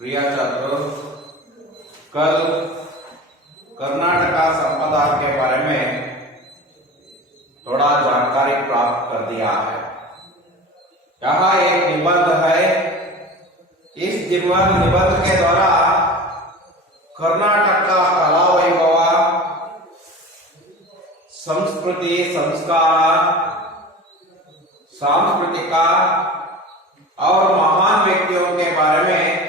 प्रिय छात्रों, कल कर्नाटका संपदा के बारे में थोड़ा जानकारी प्राप्त कर दिया है। यहाँ एक निबंध है। इस निबंध के द्वारा कर्नाटक का कला वैभव, संस्कृति, संस्कार, सांस्कृतिक और महान व्यक्तियों के बारे में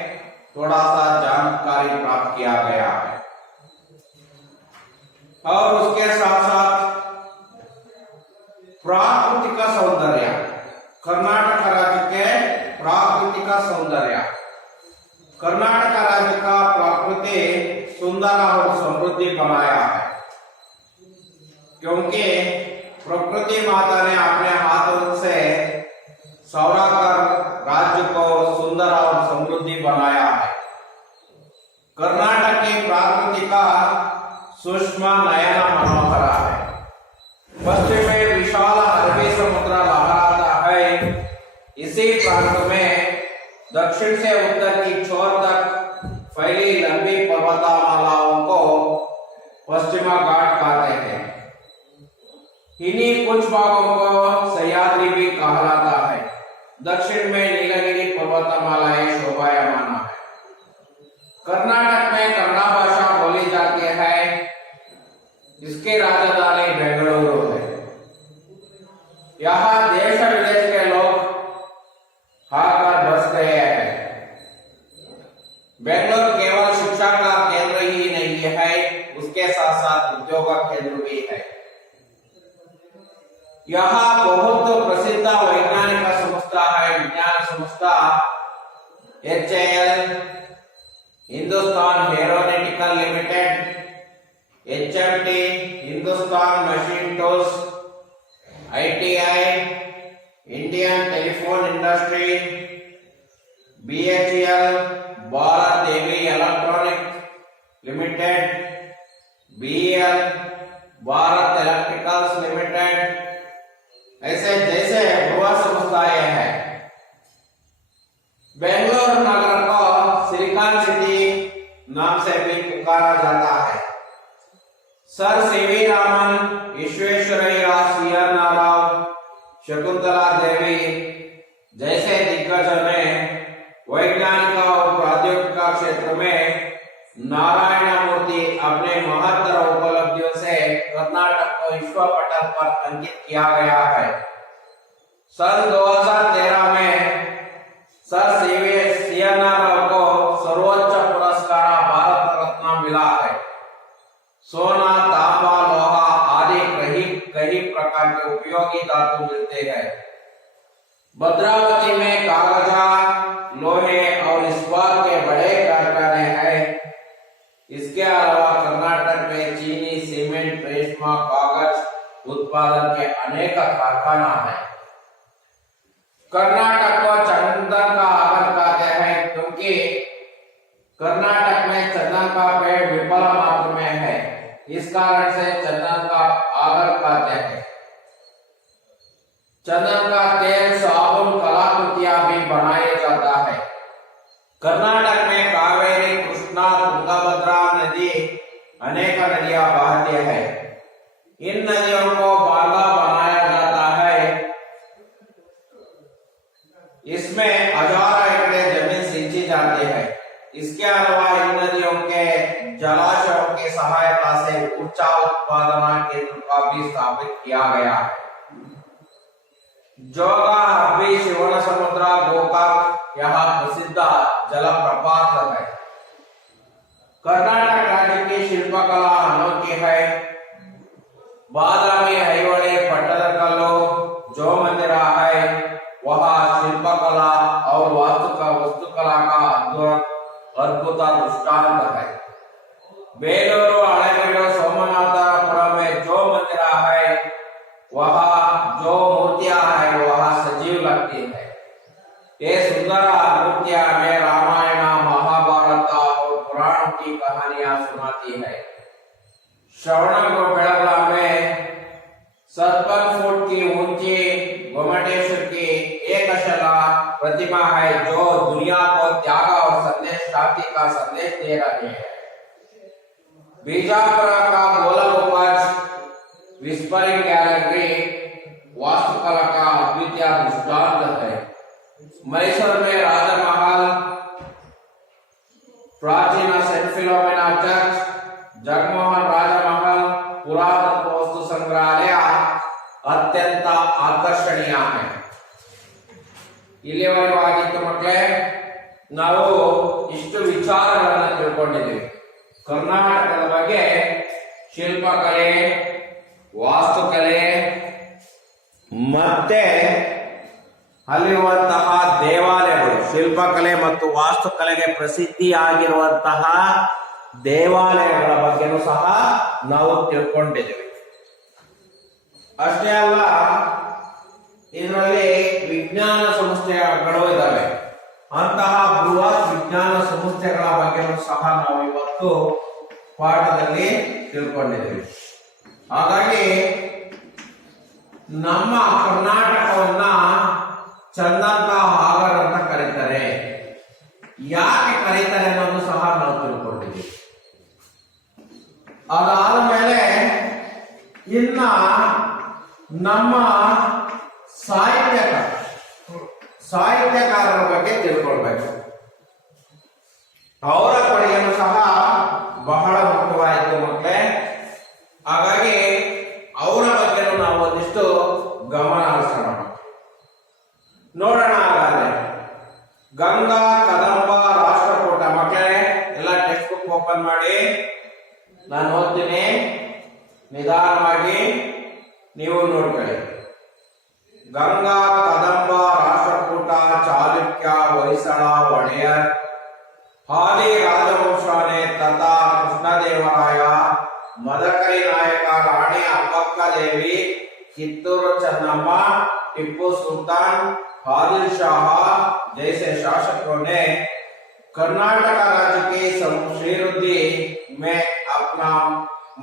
थोड़ा सा जानकारी प्राप्त किया गया है। और उसके साथ साथ प्राकृतिक सौंदर्य, कर्नाटक राज्य के प्राकृतिक सौंदर्य, कर्नाटक राज्य का प्रकृति सुंदर और समृद्धि बनाया है, क्योंकि प्रकृति माता ने अपने हाथों से सौराकर राज्य को सुंदर और समृद्धि बनाया है। कर्नाटक की प्रकृति का सूक्ष्म नयन मनोहर है। पश्चिम में विशाल अरबी समुद्र लहराता है। इसी प्रांत में दक्षिण से उत्तर की छोर तक फैली लंबी पर्वतमालाओं को पश्चिम घाट कहते हैं। इन्हीं कुछ भागों को सह्याद्री भी कहलाता है। दक्षिण में नीलगिरी पर्वतमालाएं शोभायमान है। कर्नाटक में कन्नड़ भाषा बोली जाती है। इसकी राजधानी बेंगलुरु है। यहाँ देश विदेश के लोग आकर बस गए हैं। बेंगलुरु केवल शिक्षा का केंद्र ही नहीं है, उसके साथ साथ उद्योग केंद्र भी है। यहाँ बहुत प्रसिद्ध वैज्ञानिक संस्था है। विज्ञान संस्था HAL, Hindustan aeronautical limited, HMT, Hindustan machine tools, ITI, Indian telephone industry, BHEL, Bharat heavy electronic limited, BEL, Bharat electricals limited, ऐसे जैसे बहुत संस्थाएं हैं। बेंगलुरु नगर को सिलिकॉन सिटी नाम से भी पुकारा जाता है। Sir C V Raman, Visvesvaraya, C N Rao, Shakuntala Devi जैसे दिग्गजों ने वैज्ञानिक और प्रौद्योगिक क्षेत्र में नारायण मूर्ति अपने महत्तर उपलब्धियों से कर्नाटक को विश्व पटल पर अंकित किया गया है। सन 2013 में सर सीएन राव को सर्वोच्च पुरस्कार भारत रत्न मिला है। सोना, तांबा, लोहा आदि कई प्रकार के उपयोगी धातु मिलते हैं। भद्रावती में कागज, लोहे और इस्पात के बड़े कारखाने हैं। इसके अलावा कर्नाटक में चीनी, सीमेंट, रेशमा, कागज उत्पादन के अनेक कारखाना है। कर्नाटक को चंदन का आगर कहते हैं, क्योंकि कर्नाटक में चंदन का पेड़ विपुल मात्रा में है। इस कारण से चंदन का आगर कहते हैं। चंदन का तेल, साबुन, कलाकृतियां भी बनाया जाता है। कर्नाटक में कावेरी, कृष्णा, तुंगभद्रा नदी अनेक नदियां बहती है। इन नदियों को बांधा बनाया जाता है। इसमें हजारों एकड़ जमीन सिंची जाती है। इसके अलावा इन नदियों के जलाशयों की सहायता से ऊर्जा उत्पादन केंद्र का भी स्थापित किया गया है। जोगा, हब्बी, शिवनसमुद्र, गोकाक यहाँ प्रसिद्ध जलप्रपात है। कर्नाटक राज्य की शिल्पकला अनोखी है। बादामी, ऐहोळे, पट्टदकल्लु जो मंदिर है वह शिल्पकला और वास्तुकला का अद्भुत दृष्टांत है। बेलूरू, हळेबीಡು, सोमनाथपुरम में जो मंदिर है वह जो मूर्तियां है वह सजीव लगती है। ये सुंदर मूर्तियां में रामायण, महाभारत और पुराण की कहानियां सुनाती है। श्रवणबेळगोಳ में 57 फुट की ऊंची गोमटेश्वर की एकशिला प्रतिमा है, जो दुनिया को त्याग और संदेश का क्रांति का संदेश दे रहे हैं। बीजापुर का गोला गुंबज विस्परिंग गैलरी वास्तुकला का अद्वितीय दृष्टांत है। मैसूर में राजमहल, प्राचीन सेंट फिलोमिना चर्च, जगमोहन राजमहल, पुरातत्व वस्तु संग्रहालय अत्यंत आकर्षणीय है। ಇಲ್ಲಿವರೆಗೂ ಆಗಿತ್ತು ಮಕ್ಕಳೇ, ನಾವು ಇಷ್ಟು ವಿಚಾರಗಳನ್ನು ತಿಳ್ಕೊಂಡಿದ್ದೀವಿ ಕರ್ನಾಟಕದ ಬಗ್ಗೆ. ಶಿಲ್ಪಕಲೆ, ವಾಸ್ತುಕಲೆ ಮತ್ತೆ ಅಲ್ಲಿರುವಂತಹ ದೇವಾಲಯಗಳು, ಶಿಲ್ಪಕಲೆ ಮತ್ತು ವಾಸ್ತುಕಲೆಗೆ ಪ್ರಸಿದ್ಧಿಯಾಗಿರುವಂತಹ ದೇವಾಲಯಗಳ ಬಗ್ಗೆನೂ ಸಹ ನಾವು ತಿಳ್ಕೊಂಡಿದ್ದೀವಿ. ಅಷ್ಟೇ ಅಲ್ಲ, ಇದರಲ್ಲಿ ವಿಜ್ಞಾನ ಸಂಸ್ಥೆಗಳು ಇದ್ದಾವೆ. ಅಂತಹ ಬೃಹತ್ ವಿಜ್ಞಾನ ಸಂಸ್ಥೆಗಳ ಬಗ್ಗೆನೂ ಸಹ ನಾವು ಇವತ್ತು ಪಾಠದಲ್ಲಿ ತಿಳ್ಕೊಂಡಿದ್ದೀವಿ. ಹಾಗಾಗಿ ನಮ್ಮ ಕರ್ನಾಟಕವನ್ನ ಚಂದಂತ ಹಾಗರ್ ಅಂತ ಕರೀತಾರೆ. ಯಾಕೆ ಕರೀತಾರೆ ಅನ್ನೋದು ಸಹ ನಾವು ತಿಳ್ಕೊಂಡಿದ್ದೀವಿ. ಅದಾದ ಮೇಲೆ ಇನ್ನ ನಮ್ಮ ಸಾಹಿತ್ಯಕಾರರ ಬಗ್ಗೆ ತಿಳ್ಕೊಳ್ಬೇಕು. ಅವರ ಕೊಡುಗೆಯನ್ನು ಸಹ ಬಹಳ ಮುಖ್ಯವಾಯಿತು ಮಕ್ಕಳೇ. ಹಾಗಾಗಿ ಅವರ ಬಗ್ಗೆನೂ ನಾವು ಒಂದಿಷ್ಟು ಗಮನ ಹರಿಸೋಣ. ನೋಡೋಣ. ಹಾಗಾದ್ರೆ ಗಂಗಾ ಕದಂಬ ರಾಷ್ಟ್ರಕೂಟ. ಮಕ್ಕಳೇ ಎಲ್ಲ ಟೆಕ್ಸ್ಟ್ ಬುಕ್ ಓಪನ್ ಮಾಡಿ, ನಾನು ಓದ್ತೀನಿ, ನಿಧಾನವಾಗಿ ನೀವು ನೋಡ್ಕೊಳ್ಳಿ. ಗಂಗಾ ಕದಂಬ ರಾಷ್ಟ್ರಕೂಟ ಚಾಲುಕ್ಯ ಹೊಯ್ಸಳ ಒಡೆಯರ್ ಹಾಲಿ ರಾಜವಂಶಾನೆ ತಥಾ ಕೃಷ್ಣದೇವರಾಯ ಮದಕರಿ ನಾಯಕ ರಾಣಿ ಅಬ್ಬಕ್ಕ ದೇವಿ ಕಿತ್ತೂರು ಚೆನ್ನಮ್ಮ टिप्पू सुल्तान आदिल शाह जैसे शासकों ने कर्नाटक राज्य की समृद्धि में अपना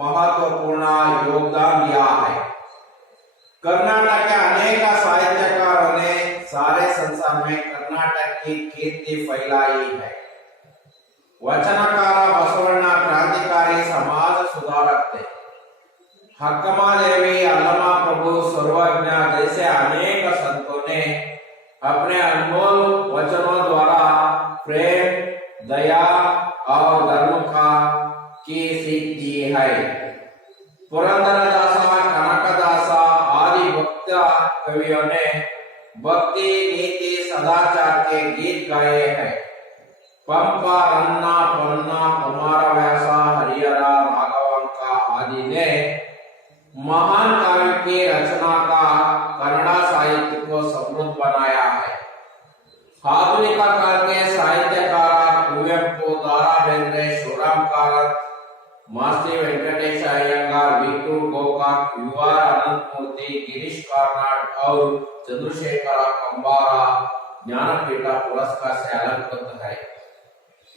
महत्वपूर्ण योगदान दिया है। कर्नाटक के अनेक साहित्यकारों ने सारे संसार में कर्नाटक की कीर्ति फैलाई है। वचनकार बसवण्ण क्रांतिकारी समाज सुधारक थे। हक्कमा देवी, अल्लमा प्रभु, सर्वज्ञ जैसे अनेक संतों ने अपने अनमोल वचनों द्वारा प्रेम, दया और धर्म का की सीख दी है। पुरंदरदास, कनकदास आदि भक्त कवियों ने भक्ति, नीति, सदाचार के गीत गाए हैं। पंप, रन्ना, पन्ना, कुमारव्यास, हरिहर, राघवांक आदि ने महान काव्य की रचना का कन्नड़ साहित्य को समृद्ध बनाया है। आधुनिक काल के साहित्यकार कुवेंपु, दारा बेंद्रे, शिवराम कारंत, मास्ती वेंकटेश अय्यंगार, वीकू गोकाक, युवार अनंतमूर्ति, गिरीश कार्नाड और चंद्रशेखर कंबारा ज्ञानपीठ पुरस्कार से अलंकृत है।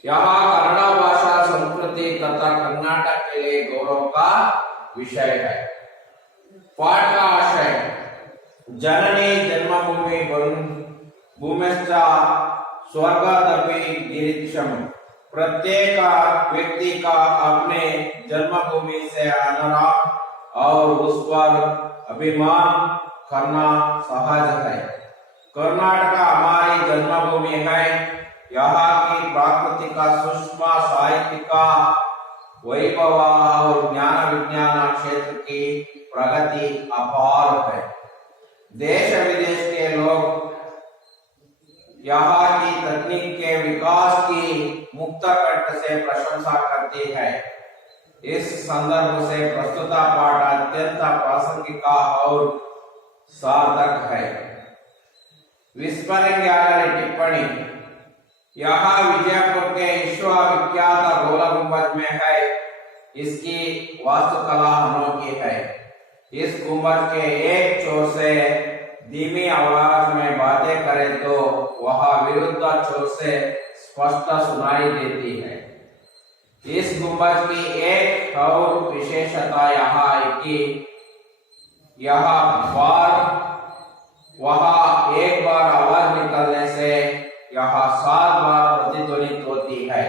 यह कन्नड़ भाषा, संस्कृति तथा कर्नाटक के लिए गौरव का विषय है। पाठ का आशय: जननी जन्मभूमि भूमिश्च स्वर्गादपि गिरीशम। प्रत्येक व्यक्ति का अपने जन्मभूमि से अनुराग और उस पर अभिमान करना सहज है। कर्नाटक हमारी जन्मभूमि है। यहाँ की प्राकृतिक, सूक्ष्म, साहित्यिक वैभव और ज्ञान विज्ञान क्षेत्र की प्रगति अपार है। देश विदेश के लोग यहाँ की तकनीक के विकास की मुक्त कंठ से प्रशंसा करती है। इस संदर्भ से प्रस्तुत पाठ अत्यंत प्रासंगिक और सार्थक है। विस्परिंग गैलरी टिप्पणी: यहाँ विजयपुर के विश्वविख्यात गोला गुंबज में है। इसकी वास्तुकला अनोखी है। इस गुंबज के एक छोर से धीमी आवाज में बातें करें तो वह विरुद्ध छोर से स्पष्ट सुनाई देती है। इस गुंबज की एक और विशेषता यह है कि यह एक बार आवाज निकलने से यह 7 बार प्रतिध्वनित होती है।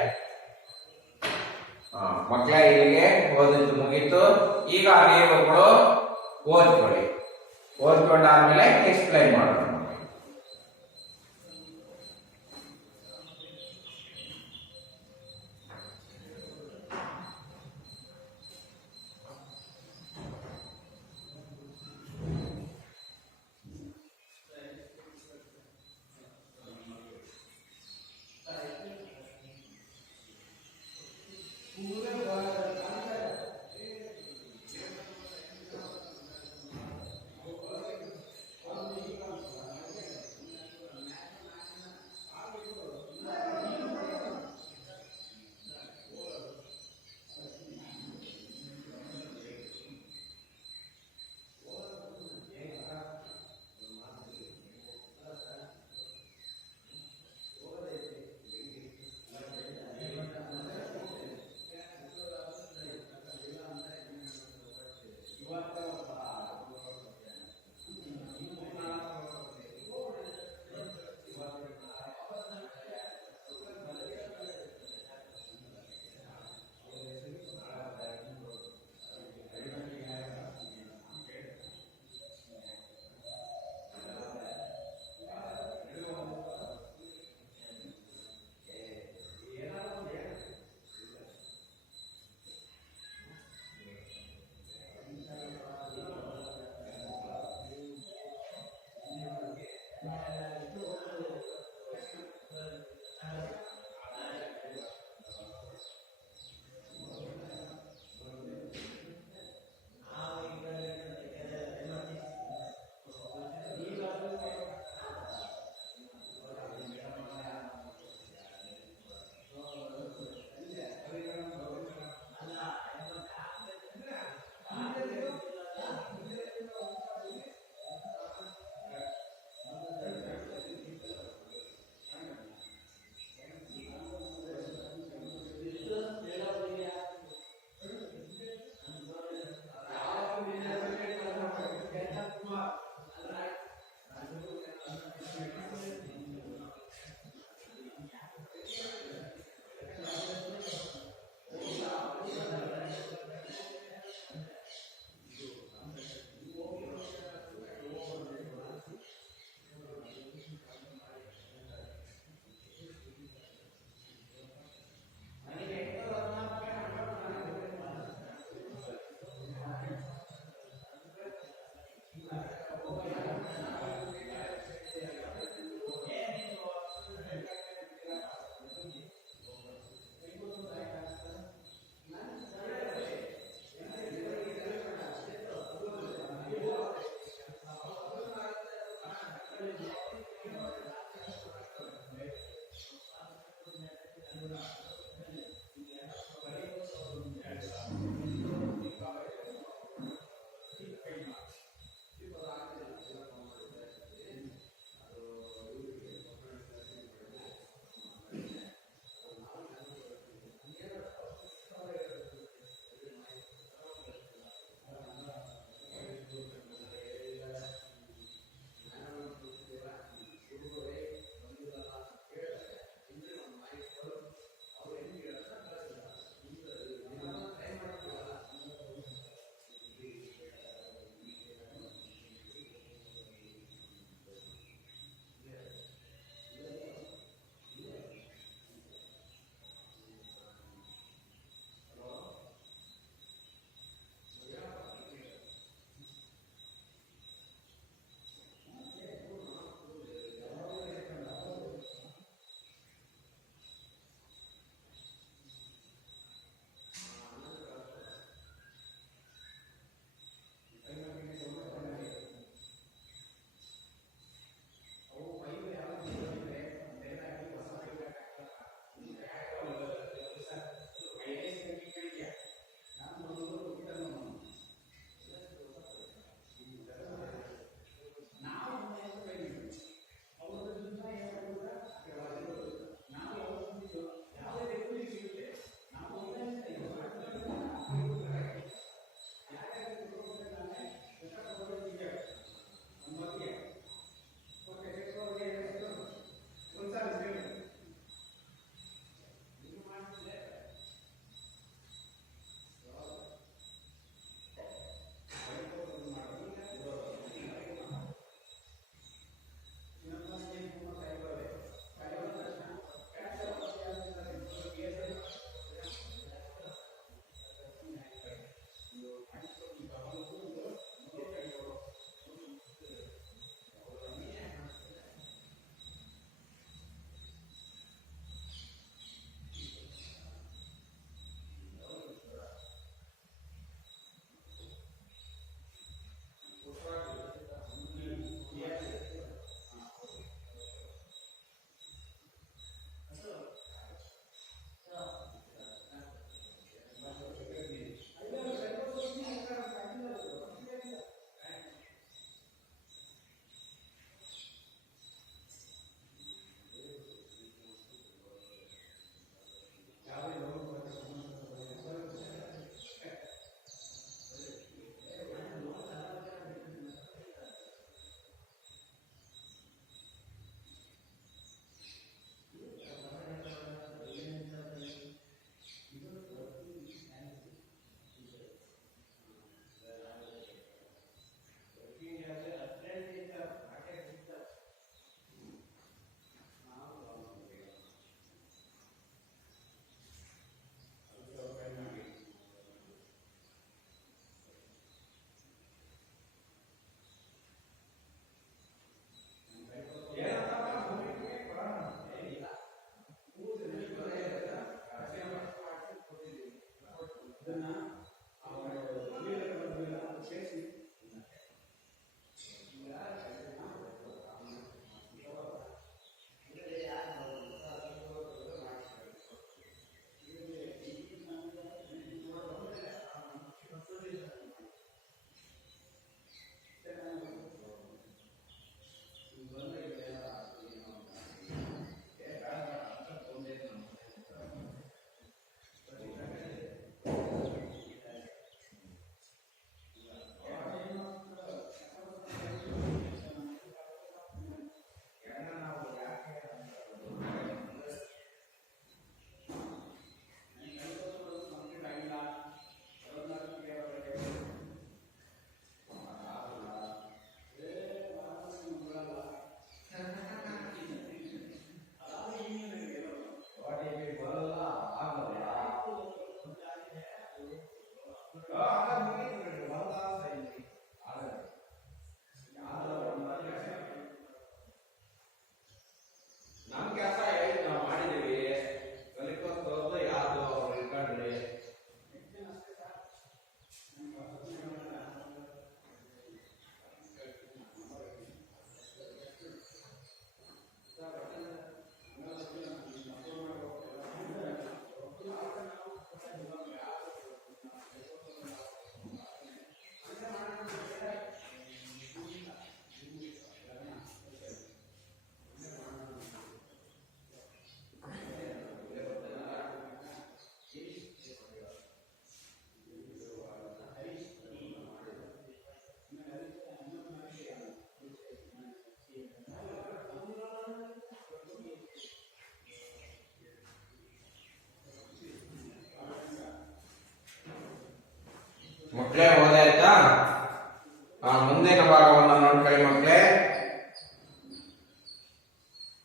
ಓದ್ಕೊಂಡಾದ್ಮೇಲೆ ಎಕ್ಸ್ಪ್ಲೈನ್ ಮಾಡೋಣ.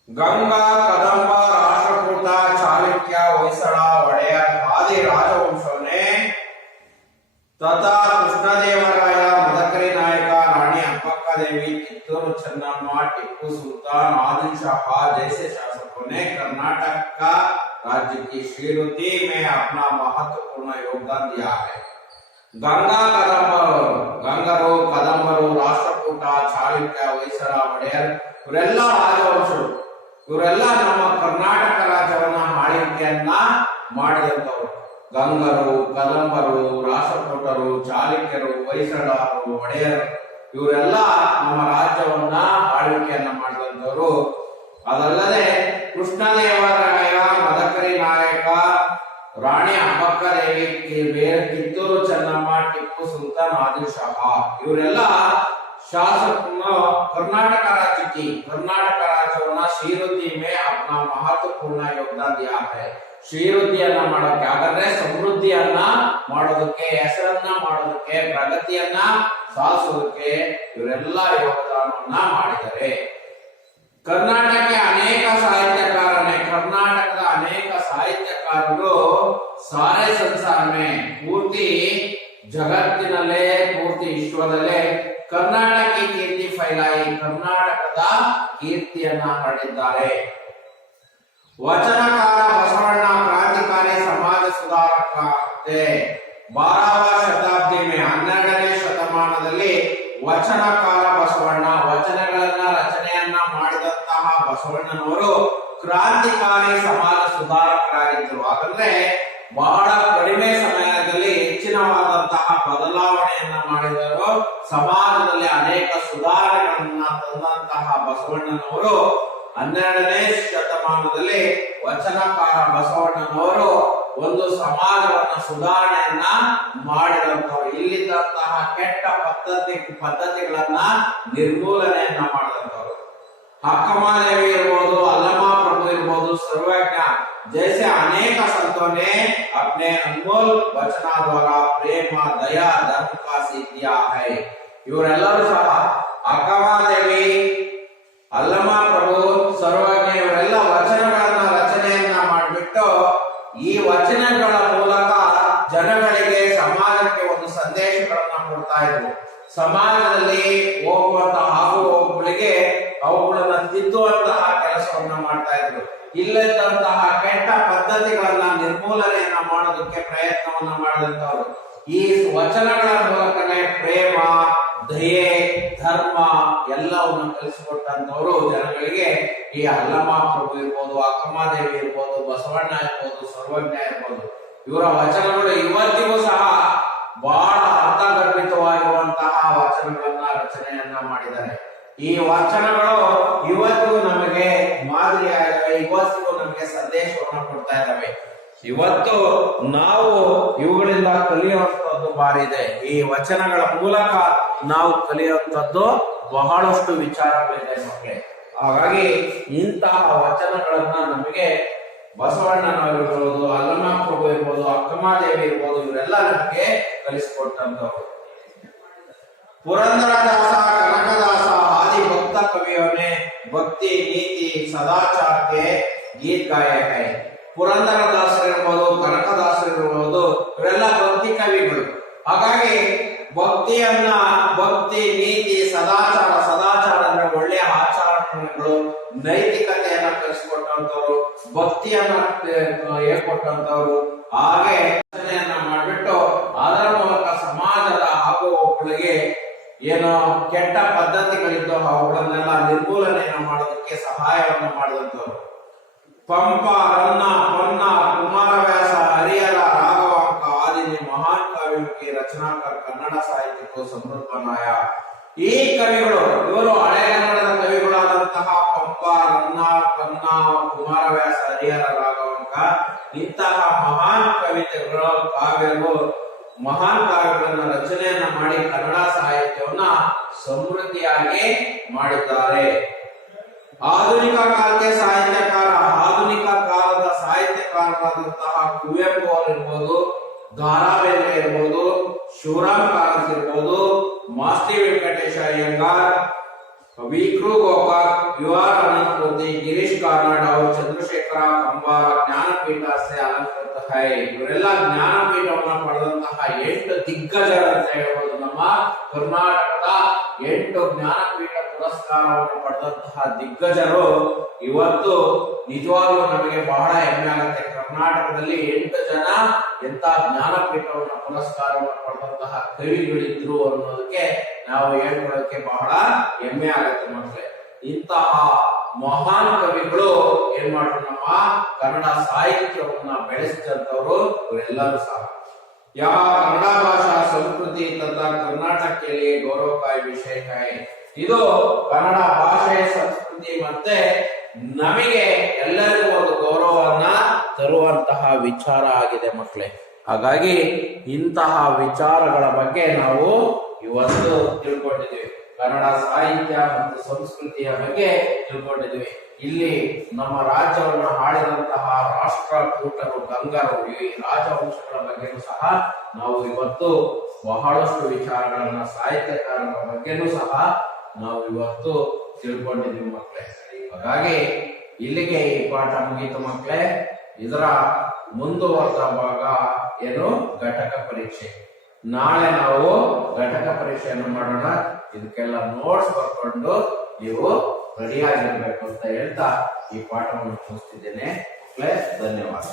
ಗಂಗಾ ಕದಂಬ ರಾಷ್ಟ್ರಕೂಟ ಚಾಲುಕ್ಯ ಹೊಯ್ಸಳ ಒಡೆಯರ್ ಆದಿ ರಾಜವಂಶವನ್ನೇ ತಥಾ ಕೃಷ್ಣದೇವರಾಯ ಮದಕರಿ ನಾಯಕ ರಾಣಿ ಅಬ್ಬಕ್ಕದೇವಿ ಕಿತ್ತೂರು ಚೆನ್ನಮ್ಮ ಟಿಪ್ಪು सुल्तान आदिल शाह जैसे शासकों ने कर्नाटक का राज्य की श्रीवृद्धि में अपना महत्वपूर्ण योगदान दिया है। ಗಂಗರು ಕದಂಬರು ರಾಷ್ಟ್ರಕೂಟ ಚಾಲುಕ್ಯ ಹೊಯ್ಸಳ ಒಡೆಯರ್ ಇವರೆಲ್ಲ ರಾಜವಂಶರು, ಇವರೆಲ್ಲ ನಮ್ಮ ಕರ್ನಾಟಕ ರಾಜ್ಯವನ್ನ ಆಳ್ವಿಕೆಯನ್ನ ಮಾಡಿದಂತವರು. ಗಂಗರು, ಕದಂಬರು, ರಾಷ್ಟ್ರಕೂಟರು, ಚಾಲುಕ್ಯರು, ಹೊಯ್ಸಳರು, ಒಡೆಯರ್ ಇವರೆಲ್ಲ ನಮ್ಮ ರಾಜ್ಯವನ್ನ ಆಳ್ವಿಕೆಯನ್ನ ಮಾಡಿದಂತವರು. ಅದಲ್ಲದೆ ಕೃಷ್ಣದೇವರಾಯ ಮದಕರಿ ನಾಯಕ ರಾಣಿ ಅಬ್ಬಕ್ಕದೇವಿ ಕಿತ್ತೂರು ಚೆನ್ನಮ್ಮ ಟಿಪ್ಪು ಸುಲ್ತಾನ್ ಆದಿಲ್ ಶಾಹ ಇವರೆಲ್ಲ शासकों कर्नाटक राज्य की कर्नाटक राज्य श्रीवृद्धि में अपना महत्वपूर्ण योगदान दिया है। ಶ್ರೀವೃದ್ಧಿಯನ್ನ ಮಾಡೋಕೆ ಹಾಗಾದ್ರೆ ಸಮೃದ್ಧಿಯನ್ನ ಮಾಡೋದಕ್ಕೆ, ಹೆಸರನ್ನ ಮಾಡೋದಕ್ಕೆ, ಪ್ರಗತಿಯನ್ನ ಸಾಧಿಸೋದಕ್ಕೆ ಇವರೆಲ್ಲ ಯೋಗದಾನವನ್ನ ಮಾಡಿದ್ದಾರೆ. ಕರ್ನಾಟಕದ ಅನೇಕ ಸಾಹಿತ್ಯಕಾರರು ಸಾರೆ ಸಂಸಾರ में ಪೂರ್ತಿ ಜಗತ್ತಿನಲ್ಲೇ ಪೂರ್ತಿ ವಿಶ್ವದಲ್ಲೇ ಕರ್ನಾಟಕ ಕೀರ್ತಿ ಫೈಲಾಯಿ, ಕರ್ನಾಟಕದ ಕೀರ್ತಿಯನ್ನ ಹರಡಿದ್ದಾರೆ. ವಚನಕಾರ ಬಸವಣ್ಣ ಕ್ರಾಂತಿಕಾರಿ ಸಮಾಜ ಸುಧಾರಕ 12వ ಶತಾಬ್ದಿ में 12ನೇ ಶತಮಾನದಲ್ಲಿ ವಚನಕಾರ ಬಸವಣ್ಣ ವಚನಗಳನ್ನ ರಚನೆಯನ್ನ ಮಾಡಿದಂತಹ ಬಸವಣ್ಣನವರು ಕ್ರಾಂತಿಕಾರಿ ಸಮಾಜ ಸುಧಾರಕರಾಗಿದ್ದರು. ಹಾಗಂದ್ರೆ ಬಹಳ ಕಡಿಮೆ ಸಮಯದಲ್ಲಿ ಹೆಚ್ಚಿನವಾದಂತಹ ಬದಲಾವಣೆಯನ್ನ ಮಾಡಿದರು. ಸಮಾಜದಲ್ಲಿ ಅನೇಕ ಸುಧಾರಣೆಗಳನ್ನ ತಂದಂತಹ ಬಸವಣ್ಣನವರು 12ನೇ ಶತಮಾನದಲ್ಲಿ ವಚನಕಾರ ಬಸವಣ್ಣನವರು ಒಂದು ಸಮಾಜವನ್ನ ಸುಧಾರಣೆಯನ್ನ ಮಾಡಿದಂತವರು. ಇಲ್ಲಿದ್ದಂತಹ ಕೆಟ್ಟ ಪದ್ಧತಿಗಳನ್ನ ನಿರ್ಮೂಲನೆಯನ್ನ ಮಾಡಿದಂತವರು. ಹಕ್ಕಮಾದೇವಿ ಇರ್ಬೋದು, ಅಲ್ಲಮಾ ಪ್ರಭು ಇರ್ಬೋದು, ಸರ್ವಜ್ಞ जैसे अनेक संतों ने अपने अनमोल वचना द्वारा प्रेम, दया, धर्म का सीख दिया है. ಇವರೆಲ್ಲರೂ ಸಹ ಅಕ್ಕಮಹಾದೇವಿ, ಅಲ್ಲಮಾ ಪ್ರಭು, ಸರ್ವಜ್ಞ ಇವರೆಲ್ಲ ವಚನಗಳನ್ನ ರಚನೆಯನ್ನ ಮಾಡಿಬಿಟ್ಟು ಈ ವಚನಗಳ ಮೂಲಕ ಜನಗಳಿಗೆ, ಸಮಾಜಕ್ಕೆ ಒಂದು ಸಂದೇಶಗಳನ್ನ ಕೊಡ್ತಾ ಇದ್ರು. ಸಮಾಜದಲ್ಲಿ ಹೋಗುವಂತಹ ಆಗುವವುಗಳಿಗೆ ಅವುಗಳನ್ನ ತಿದ್ದುವಂತಹ ಕೆಲಸವನ್ನ ಮಾಡ್ತಾ ಇದ್ರು. ಇಲ್ಲದಂತಹ ಕೆಟ್ಟ ಪದ್ಧತಿಗಳನ್ನ ನಿರ್ಮೂಲನೆಯನ್ನ ಮಾಡೋದಕ್ಕೆ ಪ್ರಯತ್ನವನ್ನ ಮಾಡಿದಂತವ್ರು. ಈ ವಚನಗಳ ಮೂಲಕನೇ ಪ್ರೇಮ, ದಯೆ, ಧರ್ಮ ಎಲ್ಲವನ್ನ ಕಲಿಸಿಕೊಟ್ಟಂತವ್ರು ಜನಗಳಿಗೆ. ಈ ಅಲ್ಲಮಾ ಪ್ರಭು ಇರ್ಬೋದು, ಅಕ್ಕಮಹಾದೇವಿ ಇರ್ಬೋದು, ಬಸವಣ್ಣ ಇರ್ಬೋದು, ಸರ್ವಜ್ಞ ಇರ್ಬೋದು, ಇವರ ವಚನಗಳು ಇವತ್ತಿಗೂ ಸಹ ಬಹಳ ಅರ್ಥಗರ್ಭಿತವಾಗಿರುವಂತಹ ವಚನಗಳನ್ನ ರಚನೆಯನ್ನ ಮಾಡಿದ್ದಾರೆ. ಈ ವಚನಗಳು ಇವತ್ತಿಗೂ ನಮಗೆ ಮಾದರಿಯಾಗಿವೆ, ಇವತ್ತಿಗೂ ನಮಗೆ ಸಂದೇಶವನ್ನು ಕೊಡ್ತಾ ಇದ್ದಾವೆ. ಇವತ್ತು ನಾವು ಇವುಗಳಿಂದ ಕಲಿಯುವಂತದ್ದು ಬಾರಿ ಇದೆ. ಈ ವಚನಗಳ ಮೂಲಕ ನಾವು ಕಲಿಯುವಂತದ್ದು ಬಹಳಷ್ಟು ವಿಚಾರಗಳಿದೆ ನಮಗೆ. ಹಾಗಾಗಿ ಇಂತಹ ವಚನಗಳನ್ನ ನಮಗೆ ಬಸವಣ್ಣನವರಿರ್ಬೋದು, ಅಲ್ಲಮಾ ಪ್ರಭು ಇರ್ಬೋದು, ಅಕ್ಕಮಹಾದೇವಿ ಇರ್ಬೋದು, ಇವರೆಲ್ಲ ನಮಗೆ ಕಲಿಸಿಕೊಟ್ಟಂತವ್ರು. ಪುರಂದರದಾಸ, ಕನಕದಾಸ आदि भक्त कवियों ने भक्ति, नीति, सदाचार के गीत गाए हैं. ಪುರಂದರದಾಸರಿರ್ಬೋದು, ಕನಕದಾಸರಿರ್ಬೋದು, ಇವರೆಲ್ಲ ಭಕ್ತಿ ಕವಿಗಳು. ಹಾಗಾಗಿ ಭಕ್ತಿ, ನೀತಿ, ಸದಾಚಾರ ಅಂದ್ರೆ ಒಳ್ಳೆಯ ಆಚರಣೆಗಳು, ನೈತಿಕತೆಯನ್ನ ಕಲಿಸಿಕೊಟ್ಟಂತವ್ರು, ಭಕ್ತಿಯನ್ನ ಹೇಳ್ಕೊಟ್ಟಂತವ್ರು. ಹಾಗೆ ರಚನೆಯನ್ನ ಮಾಡಿಬಿಟ್ಟು ಅದರ ಮೂಲಕ ಸಮಾಜದ ಆಗುವವುಗಳಿಗೆ ಏನೋ ಕೆಟ್ಟ ಪದ್ಧತಿಗಳಿದ್ದೋ ಅವುಗಳನ್ನೆಲ್ಲ ನಿರ್ಮೂಲನೆಯನ್ನ ಮಾಡೋದಕ್ಕೆ ಸಹಾಯವನ್ನ ಮಾಡಿದಂತವ್ರು. पंप, रन्ना, पन्ना, कुमारव्यास, हरिहर, राघवांक आदि ने महान कवियों की रचना कर कन्नड़ साहित्य को समृद्ध बनाया. ಈ ಕವಿಗಳು ಇವರು ಹಳೆಗನ್ನಡದ ಕವಿಗಳಾದಂತಹ ಪಂಪ, ರನ್ನ, ಪನ್ನ, ಕುಮಾರವ್ಯಾಸ, ಹರಿಹರ, ರಾಘವಾಂಕ ಇಂತಹ ಮಹಾನ್ ಕವಿತೆಗಳು, ಮಹಾನ್ ಕಾವ್ಯಗಳನ್ನ ರಚನೆಯನ್ನ ಮಾಡಿ ಕನ್ನಡ ಸಾಹಿತ್ಯವನ್ನ ಸಮೃದ್ಧಿಯಾಗಿ ಮಾಡಿದ್ದಾರೆ. ಆಧುನಿಕ ಕಾಲಕ್ಕೆ ಆಧುನಿಕ ಕಾಲದ ಸಾಹಿತ್ಯಕಾರರಾದಂತಹ ಕುವೆಂಪು ಅವರಿರ್ಬೋದು, ಗಾರಾಬೇಂದ್ರೆ ಇರ್ಬೋದು, ಶಿವರಾಮ್ ಕಾರಂತ್ ಇರ್ಬೋದು, ಮಾಸ್ತಿ ವೆಂಕಟೇಶ ಅಯ್ಯಂಗಾರ್, ವಿಕ್ರು ಗೋಕಾಕ್, UR अनंतपूर्ति, गिरीश कार्नाड, चंद्रशेखर कंबार ज्ञानपीठ से अलंकृत है. ಇವರೆಲ್ಲ ಜ್ಞಾನಪೀಠವನ್ನು ಪಡೆದಂತಹ 8 ದಿಗ್ಗಜರು ಅಂತ ಹೇಳಬಹುದು. ನಮ್ಮ ಕರ್ನಾಟಕದ 8 ಜ್ಞಾನಪೀಠ ಪುರಸ್ಕಾರವನ್ನು ಪಡೆದಂತಹ ದಿಗ್ಗಜರು ಇವತ್ತು ನಿಜವಾಗ್ಲೂ ನಮಗೆ ಬಹಳ ಹೆಮ್ಮೆ ಆಗುತ್ತೆ. ಕರ್ನಾಟಕದಲ್ಲಿ 8 ಜನ ಎಂತ ಜ್ಞಾನಪೀಠವನ್ನ ಪುರಸ್ಕಾರವನ್ನು ಪಡೆದಂತಹ ಕವಿಗಳಿದ್ರು ಅನ್ನೋದಕ್ಕೆ ನಾವು ಹೇಳ್ಕೊಳ್ಳೋಕೆ ಬಹಳ ಹೆಮ್ಮೆ ಆಗುತ್ತೆ ಮಕ್ಕಳೇ. ಇಂತಹ ಮಹಾನ್ ಕವಿಗಳು ಏನ್ ಮಾಡಿದ್ರು, ನಮ್ಮ ಕನ್ನಡ ಸಾಹಿತ್ಯವನ್ನ ಬೆಳೆಸಿದಂತವರು ಇವರೆಲ್ಲರೂ ಸಹ. ಯಾವ ಕನ್ನಡ ಭಾಷಾ ಸಂಸ್ಕೃತಿ ತಥಾ कर्नाटक के लिए गौरव का विषय है. ಇದು ಕನ್ನಡ ಭಾಷೆ ಸಂಸ್ಕೃತಿ ಮತ್ತೆ ನಮಗೆ ಎಲ್ಲರಿಗೂ ಒಂದು ಗೌರವವನ್ನ ತರುವಂತಹ ವಿಚಾರ ಆಗಿದೆ ಮಕ್ಕಳೇ. ಹಾಗಾಗಿ ಇಂತಹ ವಿಚಾರಗಳ ಬಗ್ಗೆ ನಾವು ಇವತ್ತು ತಿಳ್ಕೊಂಡಿದ್ದೀವಿ. ಕನ್ನಡ ಸಾಹಿತ್ಯ ಮತ್ತು ಸಂಸ್ಕೃತಿಯ ಬಗ್ಗೆ ತಿಳ್ಕೊಂಡಿದ್ದೀವಿ. ಇಲ್ಲಿ ನಮ್ಮ ರಾಜ್ಯವನ್ನು ಆಳಿದಂತಹ ರಾಷ್ಟ್ರಕೂಟರು, ಗಂಗರು, ಈ ರಾಜವಂಶಗಳ ಬಗ್ಗೆನೂ ಸಹ ನಾವು ಇವತ್ತು ಬಹಳಷ್ಟು ವಿಚಾರಗಳನ್ನ, ಸಾಹಿತ್ಯಕಾರರ ಬಗ್ಗೆನೂ ಸಹ ನಾವು ಇವತ್ತು ತಿಳ್ಕೊಂಡಿದ್ದೀವಿ ಮಕ್ಕಳೇ. ಹಾಗಾಗಿ ಇಲ್ಲಿಗೆ ಈ ಪಾಠ ಮುಗೀತು ಮಕ್ಕಳೇ. ಇದರ ಮುಂದುವರೆದ ಭಾಗ ಏನು, ಘಟಕ ಪರೀಕ್ಷೆ. ನಾಳೆ ನಾವು ಘಟಕ ಪರೀಕ್ಷೆಯನ್ನು ಮಾಡೋಣ. ಇದಕ್ಕೆಲ್ಲ ನೋಟ್ಸ್ ಬರ್ಕೊಂಡು ನೀವು ರೆಡಿ ಆಗಿರ್ಬೇಕು ಅಂತ ಹೇಳ್ತಾ ಈ ಪಾಠವನ್ನು ಮುಗಿಸ್ತಿದ್ದೇನೆ. ಧನ್ಯವಾದ.